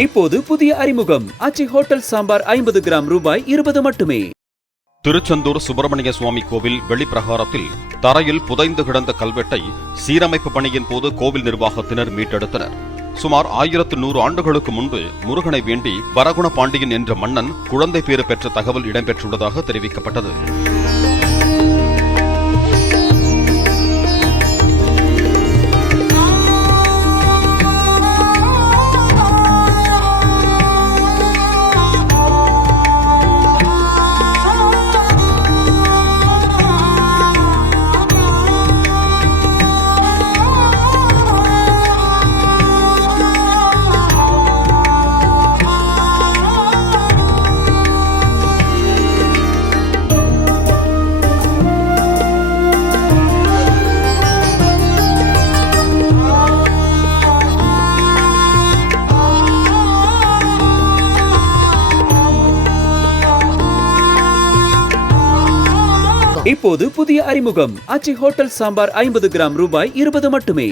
இப்போது புதிய அறிமுகம் ஆச்சி ஹோட்டல் சாம்பார் 50 கிராம் ரூபாய் 20 மட்டுமே. திருச்செந்தூர் சுப்பிரமணிய சுவாமி கோவில் வெளிப்பிரகாரத்தில் தரையில் புதைந்து கிடந்த கல்வெட்டை சீரமைப்பு பணியின் போது கோவில் நிர்வாகத்தினர் மீட்டெடுத்தனர். சுமார் 1100 ஆண்டுகளுக்கு முன்பு முருகனை வேண்டி வரகுண பாண்டியன் என்ற மன்னன் குழந்தை பேறு பெற்ற தகவல் இடம்பெற்றுள்ளதாக தெரிவிக்கப்பட்டது. இப்போது புதிய அறிமுகம் ஆச்சி ஹோட்டல் சாம்பார் 50 கிராம் ரூபாய் 20 மட்டுமே.